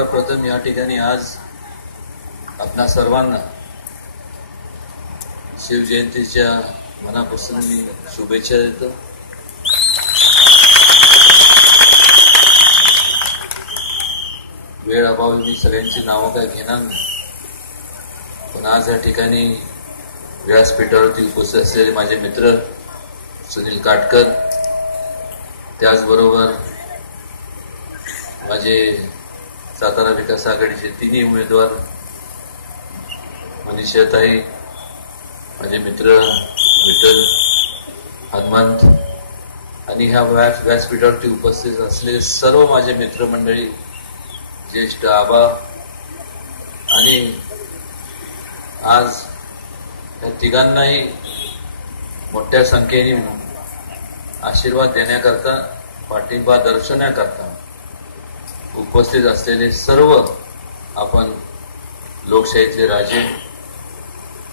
सर्वात प्रथम या ठिकाणी आज आपणा सर्वांना शिवजयंतीच्या मनापासून मी शुभेच्छा देतो. वेळ अभावी मी सगळ्यांची नावं काय घेणार नाही, पण आज या ठिकाणी व्यासपीठावरती उपस्थित असलेले माझे मित्र सुनील काटकर, त्याचबरोबर माझे सातारा विकास आघाडीचे तिन्ही उमेदवार मनीषाताई, माझे मित्र विठ्ठल, हनुमंत आणि ह्या व्यासपीठावरती उपस्थित असलेले सर्व माझे मित्रमंडळी, ज्येष्ठ आबा, आणि आज या तिघांनाही मोठ्या संख्येने आशीर्वाद देण्याकरता, पाठिंबा दर्शवण्याकरता उपस्थित असलेले सर्व आपण लोकशाहीचे राजे,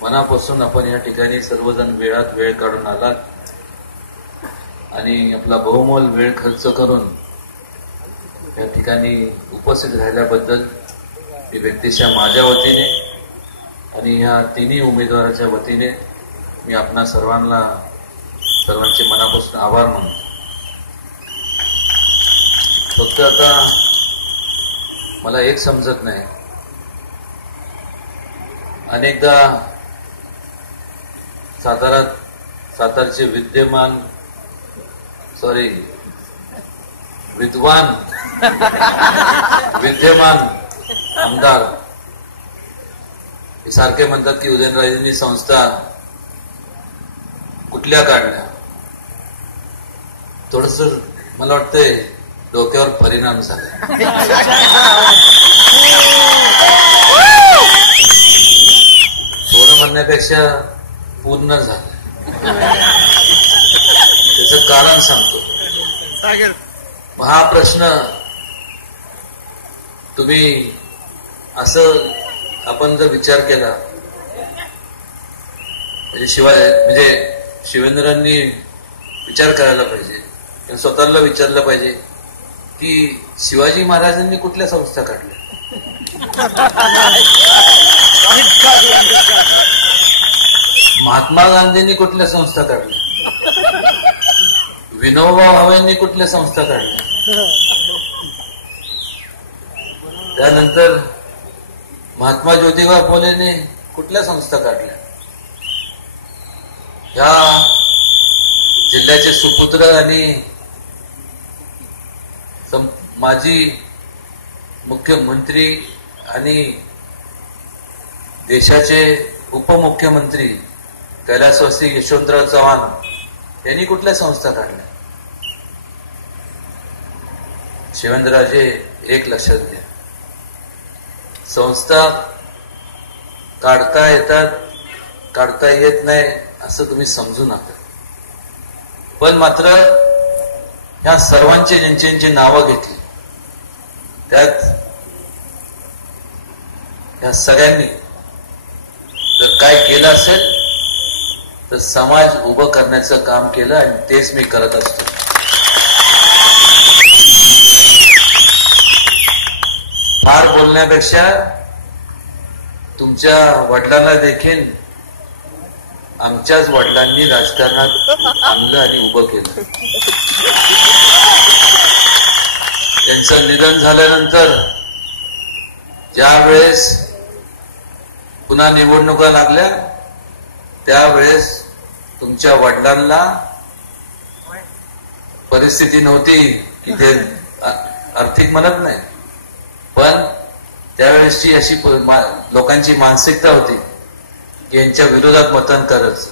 मनापासून आपण या ठिकाणी सर्वजण वेळात वेळ काढून आलात आणि आपला बहुमोल वेळ खर्च करून या ठिकाणी उपस्थित राहिल्याबद्दल मी व्यक्तिशः माझ्या वतीने आणि ह्या तिन्ही उमेदवाराच्या वतीने मी आपणा सर्वांचे मनापासून आभार मानतो. फक्त आता मला एक समजत नाही, अनेकदा सातारचे विद्यमान आमदार हे सारखे म्हणतात की उदयनराजेंनी संस्था कुठल्या काढल्या. थोडस मला वाटतंय डोक्यावर परिणाम झाला. थोडं म्हणण्यापेक्षा पूर्ण झालं. त्याचं कारण सांगतो. हा प्रश्न तुम्ही असं आपण जर विचार केला, म्हणजे शिवेंद्रांनी विचार करायला पाहिजे, स्वतःला विचारलं पाहिजे की शिवाजी महाराजांनी कुठल्या संस्था काढल्या, महात्मा गांधींनी कुठल्या संस्था काढल्या, विनोबा भावेंनी कुठल्या संस्था काढल्या, त्यानंतर महात्मा ज्योतिबा फुलेंनी कुठल्या संस्था काढल्या. ह्या जिल्ह्याचे सुपुत्र आणि माजी मुख्यमंत्री आणि देशाचे उपमुख्यमंत्री कैलासवासी यशवंतराव चव्हाण यांनी कुठल्या संस्था काढल्या. शिवेंद्रराजे, एक लक्षात घ्या, संस्था काढता येतात, काढता येत नाही असं तुम्ही समजू नका. पण मात्र ह्या सर्वांचे ज्यांची नावं घेतली, त्यात ह्या सगळ्यांनी जर काय केलं असेल तर समाज उभं करण्याचं काम केलं, आणि तेच मी करत असतो. फार बोलण्यापेक्षा तुमच्या वडिलांना देखील आमच्याच वडिलांनी राजकारणात आणलं आणि उभं केलं. त्यांचं निधन झाल्यानंतर ज्यावेळेस पुन्हा निवडणुका लागल्या, त्यावेळेस तुमच्या वडिलांना परिस्थिती नव्हती की ते आर्थिक म्हणत नाही, पण त्यावेळेसची अशी लोकांची मानसिकता होती की यांच्या विरोधात मतदान करायचं.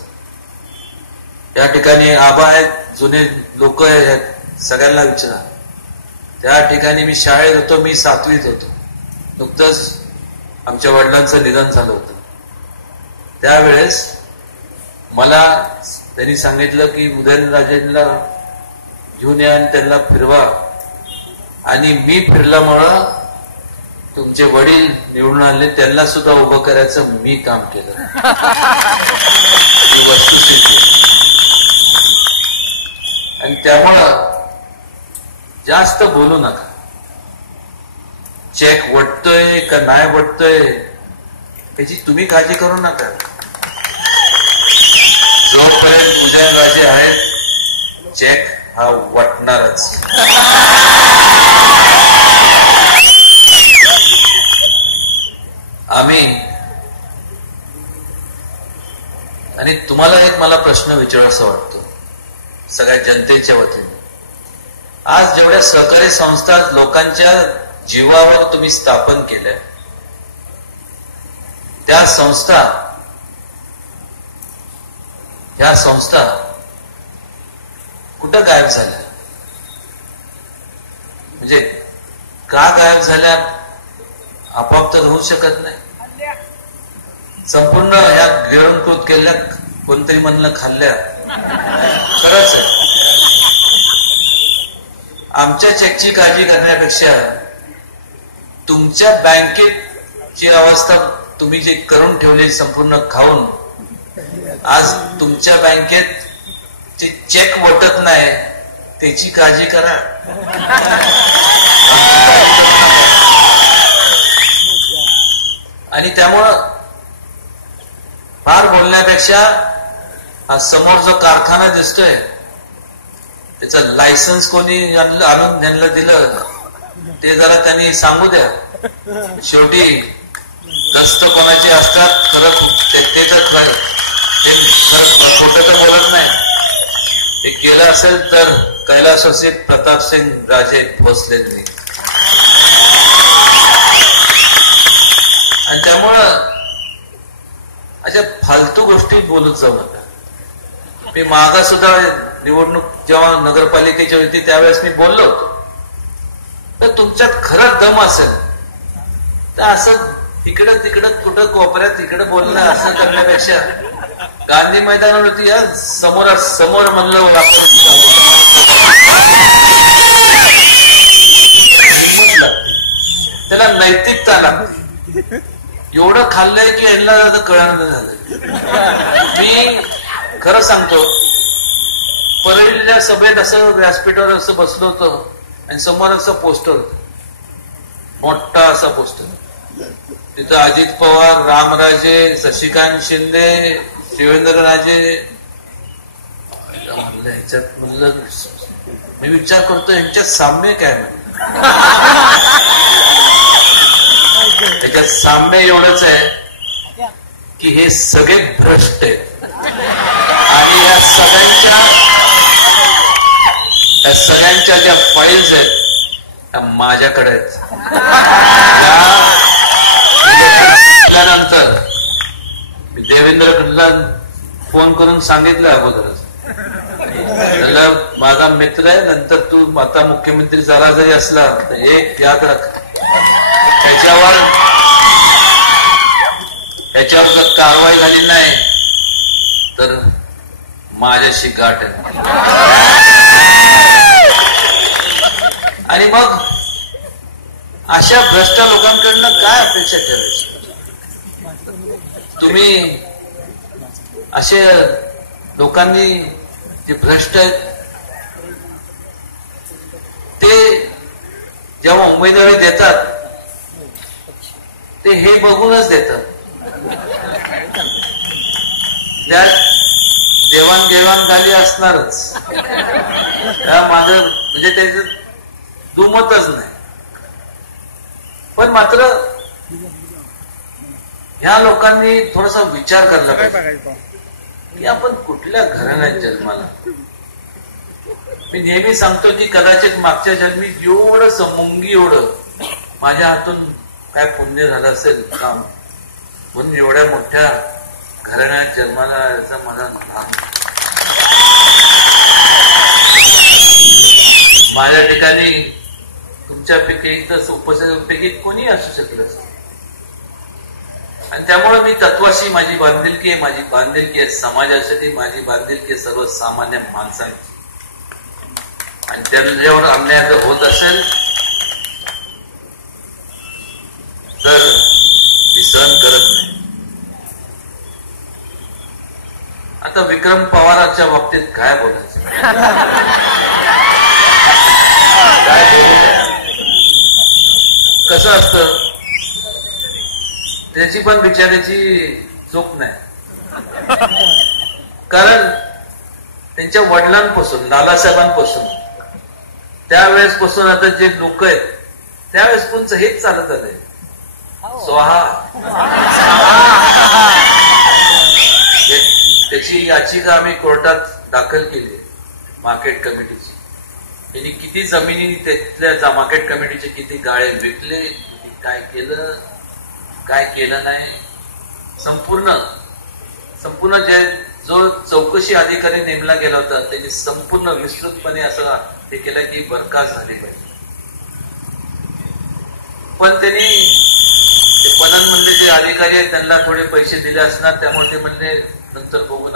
या ठिकाणी आबा आहेत, जुने लोक आहेत, सगळ्यांना विचारा. त्या ठिकाणी मी शाळेत होतो, मी 7वीत होतो. नुकतंच आमच्या वडिलांचं निधन झालं होतं. त्यावेळेस मला त्यांनी सांगितलं की उदयनराजेंना घेऊन या आणि त्यांना फिरवा, आणि मी फिरल्यामुळं तुमचे वडील निवडून आले, त्यांना सुद्धा उभं करायचं मी काम केलं. आणि त्यामुळं जास्त बोलू नका. चेक वटतोय का नाही वटतोय याची तुम्ही काळजी करू नका. जोपर्यंत उदयनराजे आहेत चेक हा वटणारच. आम्ही आणि तुम्हाला एक मला प्रश्न विचारायचा वाटतो सगळ्या जनतेच्या वतीने. आज जेवढ्या सहकारी संस्था लोकांच्या जीवावर तुम्ही स्थापन केल्या त्या संस्था ह्या संस्था कुठं गायब झाल्या? म्हणजे का गायब झाल्या आपोआप तर होऊ शकत नाही. संपूर्ण या गिळंकृत केल्या कोणतरी म्हणलं खाल्ल्या खरंच आहे. आमच्या चेकची काळजी करण्यापेक्षा तुमच्या बँकेची अवस्था तुम्ही जे करून ठेवली संपूर्ण खाऊन आज तुमच्या बँकेत जे चेक वटत नाही त्याची काळजी करा. आणि त्यामुळं फार बोलण्यापेक्षा हा समोर जो कारखाना दिसतोय त्याचं लायसन्स कोणी आणून त्यांना दिलं ते जरा त्यांनी सांगू द्या. शेवटी दस्त कोणाचे असतात खरं ते तर खरं खोटं तर बोलत नाही. ते केलं असेल तर कैलासवासी प्रतापसिंग राजे भोसलेंनी. आणि त्यामुळं अशा फालतू गोष्टी बोलत जाऊ नका. मी मागा सुद्धा निवडणूक जेव्हा नगरपालिकेची होती त्यावेळेस मी बोललो होतो तर तुमच्यात खरंच दम असेल तर असं इकडं तिकडं कुठं कोपऱ्यात इकडं बोलणं असं करण्यापेक्षा गांधी मैदानावरती या समोर म्हणलं त्याला नैतिकता लागते. एवढं खाल्लंय की यांना कळणं झालं. मी खरं सांगतो परळीच्या सभेत असं व्यासपीठावर असं बसलो होतो आणि समोर असं पोस्टर होतं मोठा असा पोस्टर. तिथं अजित पवार, रामराजे, शशिकांत शिंदे, शिवेंद्रराजे म्हणलं. ह्याच्यात म्हणलं मी विचार करतो यांच्यात साम्य काय म्हणलं. त्याच्यात साम्य एवढंच आहे की हे सगळे भ्रष्ट आहेत आणि या सगळ्यांच्या ज्या फाईल्स आहेत त्या माझ्याकडे आहेत. त्यानंतर मी देवेंद्र खडला फोन करून सांगितलं अगोदरच त्याला माझा मित्र आहे नंतर तू आता मुख्यमंत्री जरा जरी असला तर एक याद राख त्याच्यावर जर कारवाई झाली नाही तर माझ्याशी गाठ आहे. आणि मग अशा भ्रष्ट लोकांकडनं काय अपेक्षा ठेवायची? तुम्ही असे लोकांनी जे भ्रष्ट आहेत ते जेव्हा उमेदवारी देतात ते हे बघूनच देतात. त्यात देवाणघेवाण झाली असणारच त्या माझं म्हणजे त्याचं दुमतच नाही. पण मात्र ह्या लोकांनी थोडासा विचार करला पाहिजे की आपण कुठल्या घराण्यात जन्माला. मी नेहमी सांगतो की कदाचित मागच्या जन्मी एवढं मुंगी एवढं माझ्या हातून काय पुण्य झालं असेल काम म्हणून एवढ्या मोठ्या घराण्यात जन्माला याचा मला माझ्या ठिकाणी तुमच्यापैकी तर उपस्थितीपैकी कोणी असू शकलं असतं. आणि त्यामुळे मी तत्वाशी माझी बांधिलकी आहे. माझी बांधिलकी आहे समाजासाठी, माझी बांधिलकी आहे सर्वसामान्य माणसांची. आणि त्यांच्यावर अन्याय जर होत असेल तर मी सहन करत नाही. आता विक्रम पवारांच्या बाबतीत काय बोलायचं काय बोलायचं? कसं असतं, त्याची पण बिचाऱ्याची चूक नाही. कारण त्यांच्या वडिलांपासून, लालासाहेबांपासून त्यावेळेसपासून आता जे लोक आहेत त्यावेळेस तुमचं हेच चालत आलंय, स्वाहा. त्याची याचिका आम्ही कोर्टात दाखल केली मार्केट कमिटीची. त्यांनी किती जमिनी त्यातल्या मार्केट कमिटीचे किती गाळे विकले, किती काय केलं काय केलं नाही, संपूर्ण जे जो चौकशी अधिकारी नेमला गेला होता त्यांनी संपूर्ण विस्तृतपणे असं हे केलं की बरखास्त झाली पाहिजे. पण त्यांनी पणन म्हणले जे अधिकारी आहेत त्यांना थोडे पैसे दिले असणार, त्यामुळे ते म्हणले नंतर बघू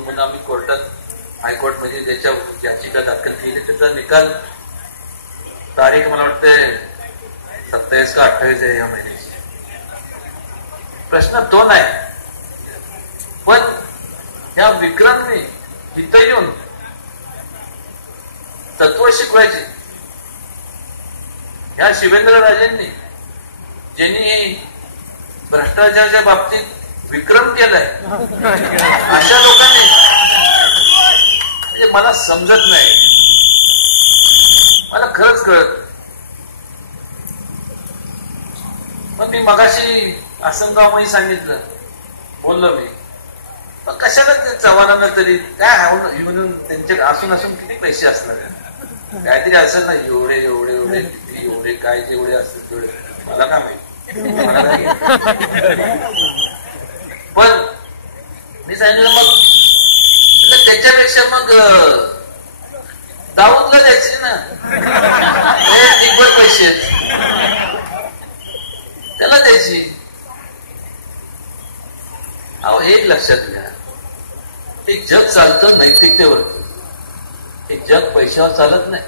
म्हणून आम्ही कोर्टात हायकोर्टमध्ये त्याच्या याचिका दाखल केली. त्याचा निकाल तारीख मला वाटते 27 का 28 आहे या महिन्याची. प्रश्न तो नाही, पण या विक्रमने इथं येऊन तत्व शिकवायचे. ह्या शिवेंद्रराजेंनी ज्यांनी भ्रष्टाचाराच्या बाबतीत विक्रम केलाय, अशा लोकांनी म्हणजे मला समजत नाही, मला खरंच कळत. पण मी मगाशी आसनगावमध्ये सांगितलं, बोललो मी, पण कशाला चव्हाणांना तरी काय म्हणून त्यांचे असून किती पैसे असणार, काहीतरी असं ना, एवढे काय जेवढे असतात तेवढे मला काय माहिती. पण मी सांगितलं मग त्याच्यापेक्षा मग दाऊदला द्यायचे ना, दिग्भर पैसे त्याला द्यायची. अहो एक लक्षात घ्या, हे जग चालतं नैतिकतेवरती. हे जग पैशावर चालत नाही,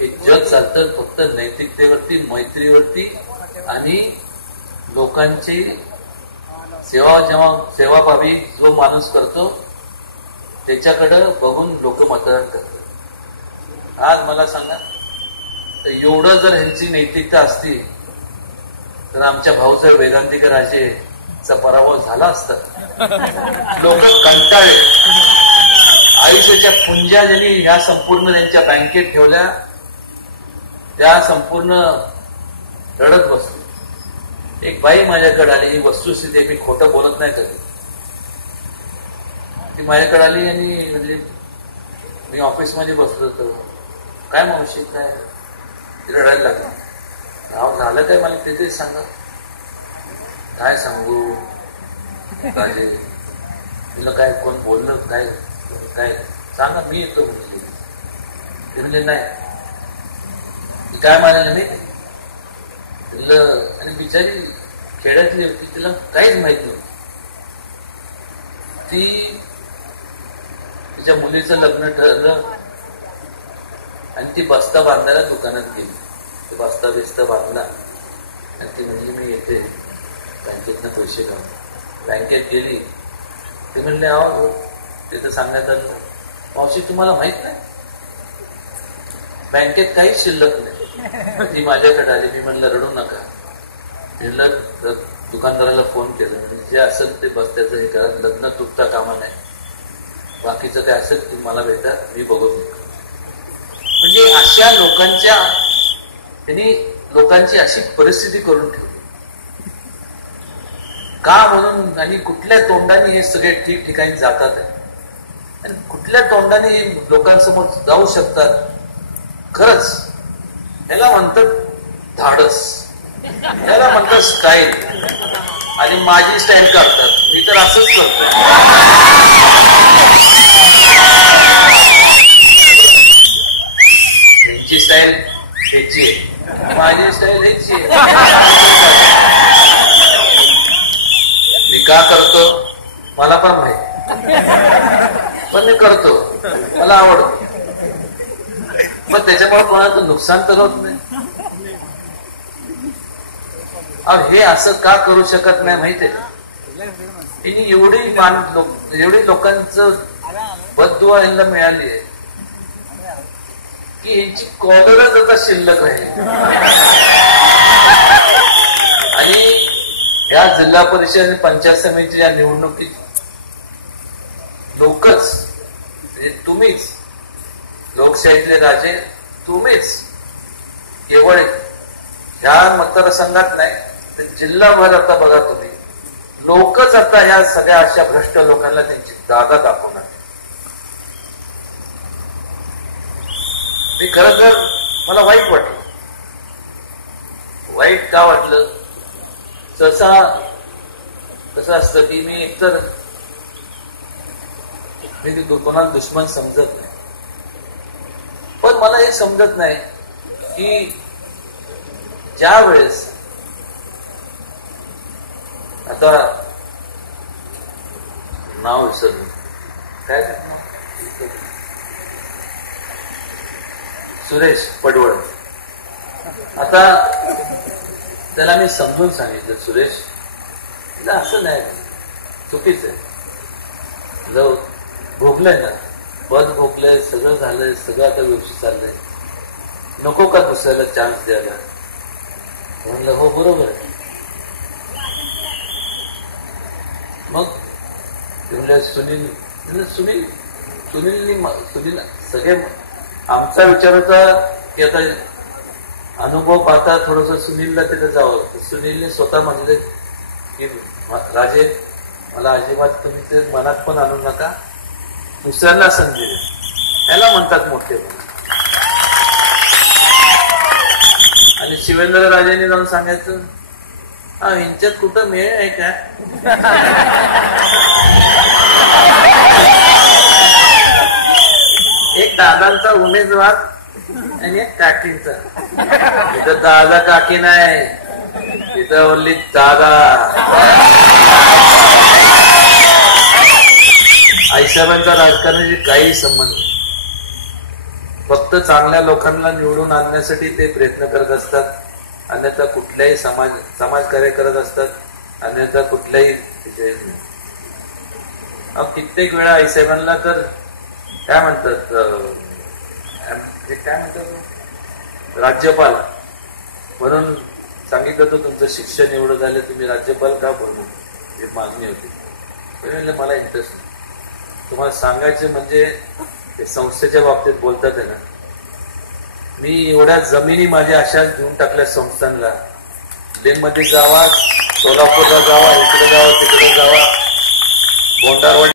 हे जग चालतं फक्त नैतिकतेवरती, मैत्रीवरती आणि लोकांची सेवाभावी जो माणूस करतो त्याच्याकडं बघून लोक मतदान करतात. आज मला सांगा, तर एवढं जर ह्यांची नैतिकता असती तर आमच्या भाऊसाहेब वेदांतिका राजेचा पराभव झाला असता. लोक कंटाळले, आयुष्याच्या पुंजा ज्यांनी ह्या संपूर्ण त्यांच्या बँकेत ठेवल्या त्या संपूर्ण रडत बसलो. एक बाई माझ्याकडे आली, ही वस्तुस्थिती, मी खोटं बोलत नाही कधी. ती माझ्याकडे आली आणि म्हणजे मी ऑफिसमध्ये बसलो होतो, काय मावशी काय, ती रडायला लागली. नाव झालं काय मला ते सांगा. काय सांगू काय, तिला काय कोण बोललं काय काय सांगा, मी येतो म्हणजे. ते म्हणजे नाही, काय म्हणाले नाही तिला, आणि बिचारी खेड्यातली होती, तिला काहीच माहित नव्हतं. ती तिच्या मुलीचं लग्न ठरलं आणि ती बस्ता बांधायला दुकानात गेली. ते बस्ता बिस्ता बांधला आणि ती म्हणजे मी येते बँकेतनं पैसे काढून. बँकेत गेली, ते म्हणले अहो ते तर सांगण्यात आलं, मावशी तुम्हाला माहित नाही बँकेत काहीच शिल्लक नाही. ती माझ्याकडे आली, मी म्हणलं रडू नका, म्हणलं दुकानदाराला फोन केलं, जे असेल ते बस्त्याचं हे करा, लग्न तुटता कामा नाही, बाकीचं काय असेल ते मला भेटा, मी बघत होतो. म्हणजे अशा त्यांनी लोकांची अशी परिस्थिती करून ठेवली का म्हणून, आणि कुठल्या तोंडाने हे सगळे ठिकठिकाणी जातात आणि कुठल्या तोंडाने हे लोकांसमोर जाऊ शकतात. खरंच याला म्हणतात धाडस, याला म्हणतात स्टाईल, आणि माझी स्टाईल काढतात. मी तर असंच करतो. त्यांची स्टाईल ह्याची आहे, माझी स्टाईल ह्याची आहे. मी का करतो मला पण माहिती, पण मी करतो, मला आवडतं. मग त्याच्यामुळे कोणाचं नुकसान तर होत नाही. हे असं का करू शकत नाही माहितीये, तिने एवढी लोकांचं बददुआ यांना मिळाली आहे की यांची कॉलरच आता शिल्लक राहील. या जिल्हा परिषद आणि पंचायत समितीच्या निवडणुकीत लोकच म्हणजे तुम्हीच, लोकशाहीतले राजे तुम्हीच, केवळ ह्या मतदारसंघात नाही तर जिल्हाभर आता बघा तुम्ही, लोकच आता ह्या सगळ्या अशा भ्रष्ट लोकांना त्यांची जागा दाखवणार. ते खरं तर मला वाईट वाटलं. वाईट का वाटलं? कसं असतं की मी एकतर मी ती कोणाला दुश्मन समजत नाही, पण मला हे समजत नाही की ज्या वेळेस आता नाव विसरलं काय सुरेश पडवळ, आता त्याला मी समजून सांगितलं, सुरेश असं नाही, चुकीच आहे, जाऊ भोगलंय ना, पद भोगलंय, सगळं झालंय, सगळं आता व्यवस्थित चाललंय, नको का दुसऱ्याला चान्स द्यायला? म्हणलं हो बरोबर आहे. मग सुनील सगळे आमचा विचार होता की आता अनुभव पाहता थोडस सुनीलला तिथे जावं. सुनीलने स्वतः म्हणले की राजे मला अजिबात तुम्ही ते मनात पण आणू नका, दुसऱ्यांना संधी द्या, याला म्हणतात मोठेपणा. आणि शिवेंद्र राजेंनी जाऊन सांगायचं हा यांच्यात कुठं मेळ आहे का? एक दादांचा उमेदवार आणि एक काकींचा. इथं दादा काकी नाही, इथं ओनली दादा. आईसाहेबांचा राजकारणाशी काही संबंध नाही. फक्त चांगल्या लोकांना निवडून आणण्यासाठी ते प्रयत्न करत असतात, अन्यथा कुठल्याही समाजकार्य करत असतात, अन्यथा कुठल्याही विषय नाही. कित्येक वेळा आईसाहेबांना तर काय म्हणतात राज्यपाल म्हणून सांगितलं तर तुमचं शिक्षण एवढं झालं, तुम्ही राज्यपाल का बनू, ही मागणी होती. म्हणलं मला इंटरेस्ट नाही. तुम्हाला सांगायचं म्हणजे ते संस्थेच्या बाबतीत बोलतात आहे ना, मी एवढ्या जमिनी माझ्या अशाच घेऊन टाकल्या संस्थांना. लेनमध्ये जावा, सोलापूरला जावा, इकडे जावा, तिकडे जावा, बोंडारवाडी